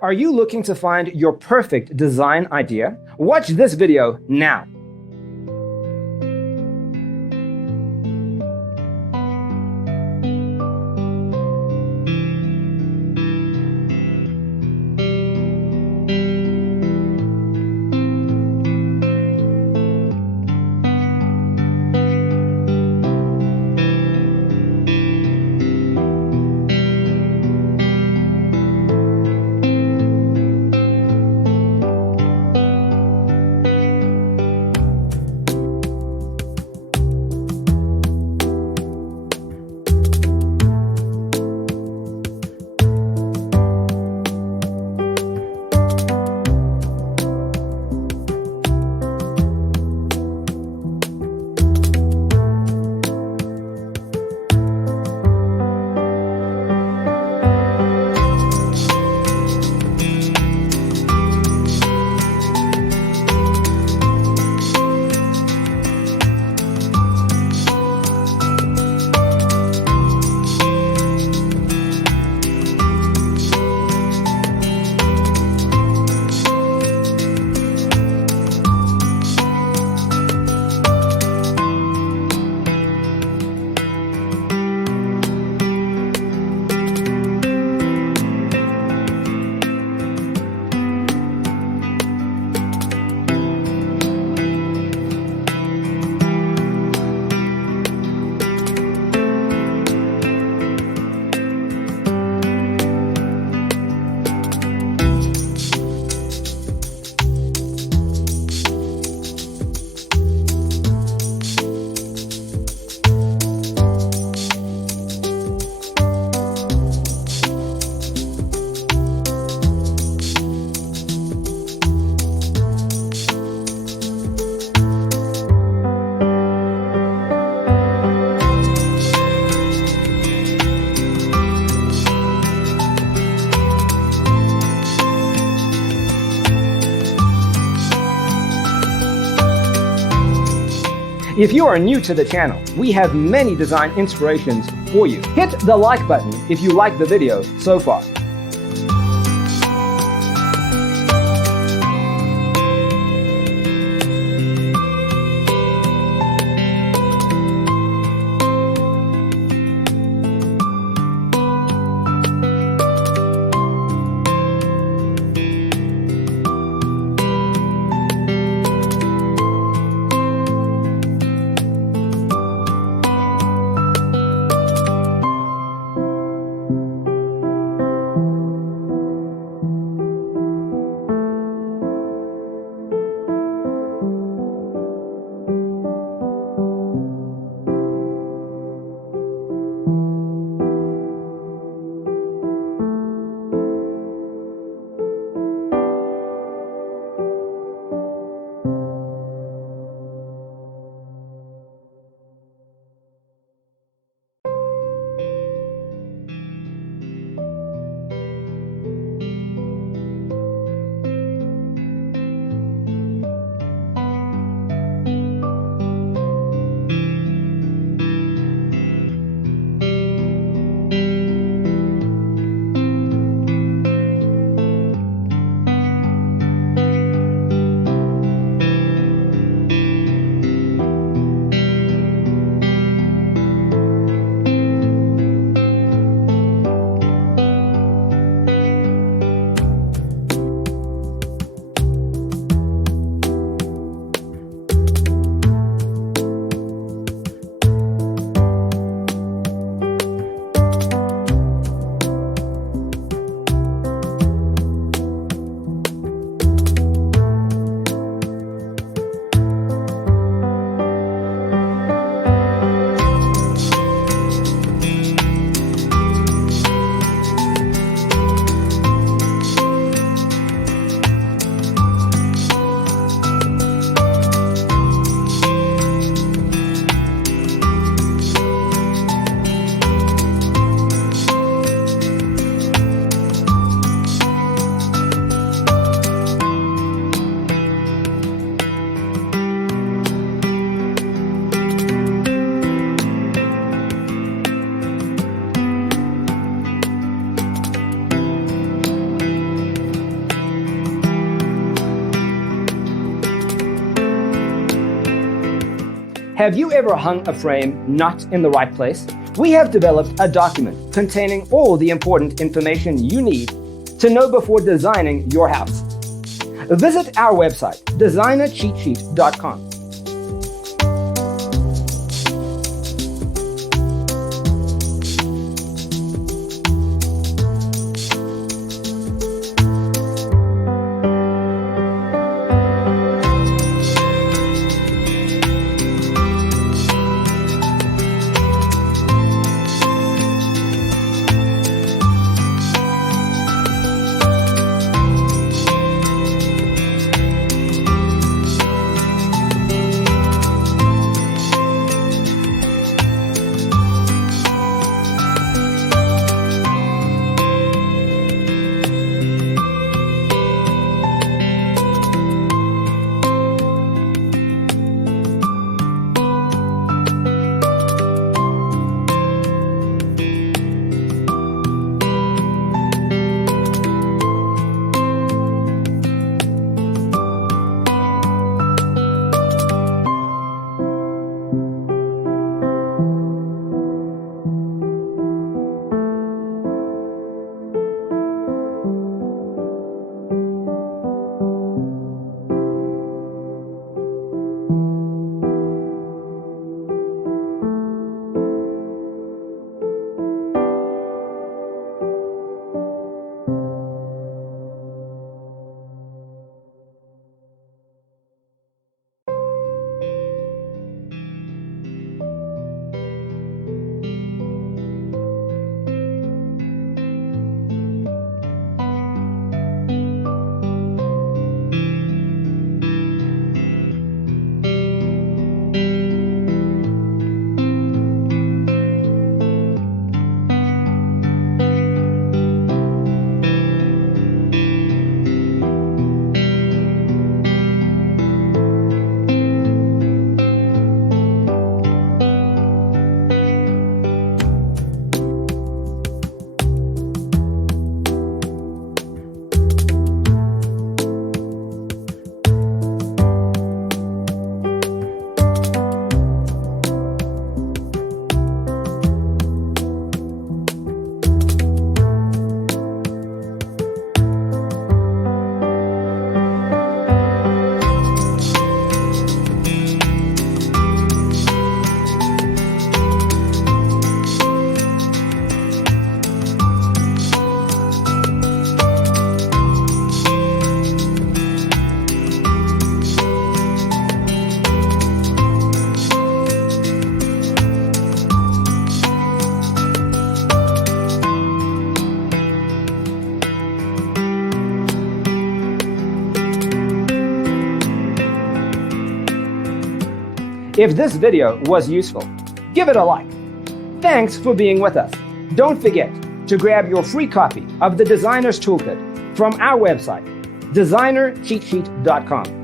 Are you looking to find your perfect design idea? Watch this video now. If you are new to the channel, we have many design inspirations for you. Hit the like button if you like the video so far. Have you ever hung a frame not in the right place? We have developed a document containing all the important information you need to know before designing your house. Visit our website, designercheatsheet.com. If this video was useful, give it a like. Thanks for being with us. Don't forget to grab your free copy of the Designer's Toolkit from our website, designercheatsheet.com.